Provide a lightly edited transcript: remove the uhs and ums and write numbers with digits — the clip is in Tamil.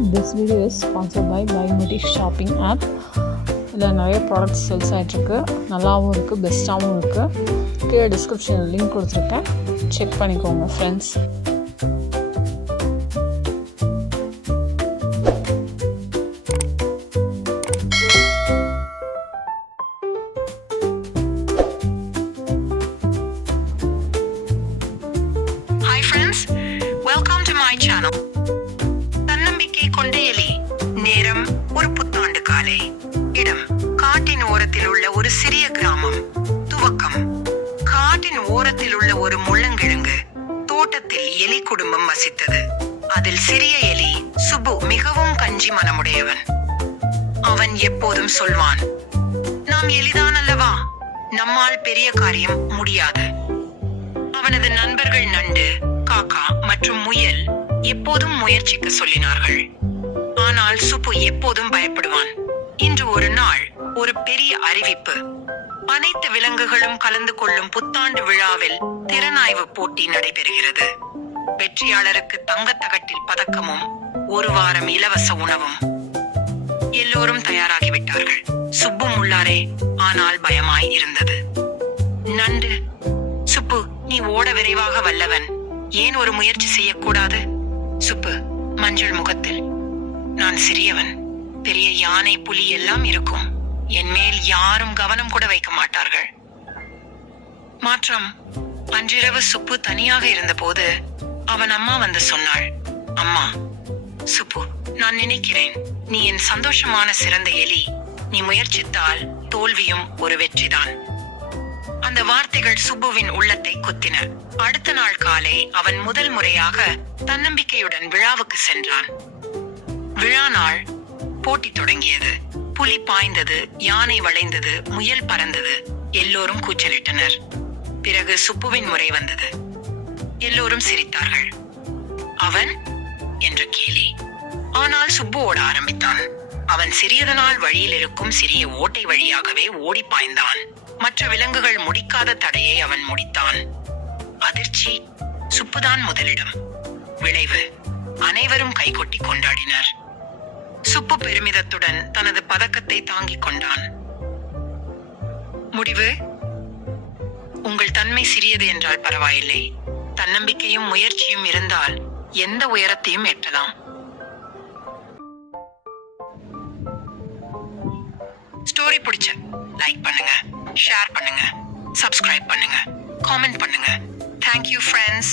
This video is sponsored by Buymetic shopping app. இதில் நிறைய ப்ராடக்ட்ஸ் சேல்ஸ் ஆகிட்டுருக்கு, நல்லாவும் இருக்குது, பெஸ்ட்டாகவும் இருக்குது. கீழே டிஸ்கிரிப்ஷனில் லிங்க் கொடுத்துருக்கேன், செக் பண்ணிக்கோங்க friends. Hi friends, welcome to my channel. தன்னம்பிக்கை கொண்ட எலி. நேரம் ஒரு புத்தாண்டு காலை. இடம் காட்டின் ஓரத்தில் உள்ள ஒரு சிறிய கிராமம். துவக்கம் காட்டின் ஓரத்தில் உள்ள ஒரு முள்ளங்கிழங்கு தோட்டத்தில் எலி குடும்பம் வசித்தது. அதில் சிறிய எலி சுப்பு மிகவும் கஞ்சி மனமுடையவன். அவன் எப்போதும் சொல்வான், நாம் எலிதான் அல்லவா, நம்மால் பெரிய காரியம் முடியாது. அவனது நண்பர்கள் நண்டு, காக்கா மற்றும் முயல் எப்போதும் முயற்சிக்க சொல்லினார்கள். ஆனால் சுப்பு எப்போதும் பயப்படுவான். இன்று ஒரு நாள் ஒரு பெரிய அறிவிப்பு. அனைத்து விலங்குகளும் கலந்து கொள்ளும் புத்தாண்டு விழாவில் திறனாய்வு போட்டி நடைபெறுகிறது. வெற்றியாளருக்கு தங்கத்தகட்டில் பதக்கமும் 1 வாரம் இலவச உணவும். எல்லோரும் தயாராகிவிட்டார்கள். சுப்பும் உள்ளாரே, ஆனால் பயமாய் இருந்தது. நண்டு, சுப்பு, நீ ஓட விரைவாக வல்லவன், ஏன் ஒரு முயற்சி செய்யக்கூடாது? சுப்பு மஞ்சள் முகத்தில், நான் சிறியவன், பெரிய யானை புலி எல்லாம் இருக்கும், என் மேல் யாரும் கவனம் கூட வைக்க மாட்டார்கள். மாற்றம் அன்றிரவு சுப்பு தனியாக இருந்தபோது அவன் அம்மா வந்து சொன்னாள், அம்மா, சுப்பு, நான் நினைக்கிறேன் நீ என் சந்தோஷமான சிறந்த எலி. நீ முயற்சித்தால் தோல்வியும் ஒரு வெற்றிதான். அந்த வார்த்தைகள் சுப்புவின் உள்ளத்தை குத்தின. அடுத்த நாள் காலை அவன் முதல் முறையாக தன்னம்பிக்கையுடன் விழாவுக்கு சென்றான். விழா நாள் போட்டி தொடங்கியது. புலி பாய்ந்தது, யானை வளைந்தது, முயல் பறந்தது. எல்லோரும் கூச்சலிட்டனர். பிறகு சுப்புவின் முறை வந்தது. எல்லோரும் சிரித்தார்கள். அவன் என்ற கேலி. ஆனால் சுப்பு ஓட ஆரம்பித்தான். அவன் சிறியதனால் வழியில் இருக்கும் சிறிய ஓட்டை வழியாகவே ஓடி பாய்ந்தான். மற்ற விலங்குகள் முடிக்காத தடையை அவன் முடித்தான். அதிர்ச்சி, சுப்புதான் முதலிடம். விளைவு, அனைவரும் கைகொட்டி கொண்டாடினர். சுப்பு பெருமிதத்துடன் தனது பதக்கத்தை தாங்கிக் கொண்டான். முடிவு, உங்கள் தன்மை சிறியது என்றால் பரவாயில்லை, தன்னம்பிக்கையும் முயற்சியும் இருந்தால் எந்த உயரத்தையும் எட்டலாம். ஸ்டோரி பிடிச்ச லைக் பண்ணுங்க, ஷேர் பண்ணுங்க, சப்ஸ்கிரைப் பண்ணுங்க, காமெண்ட் பண்ணுங்க. Thank you friends.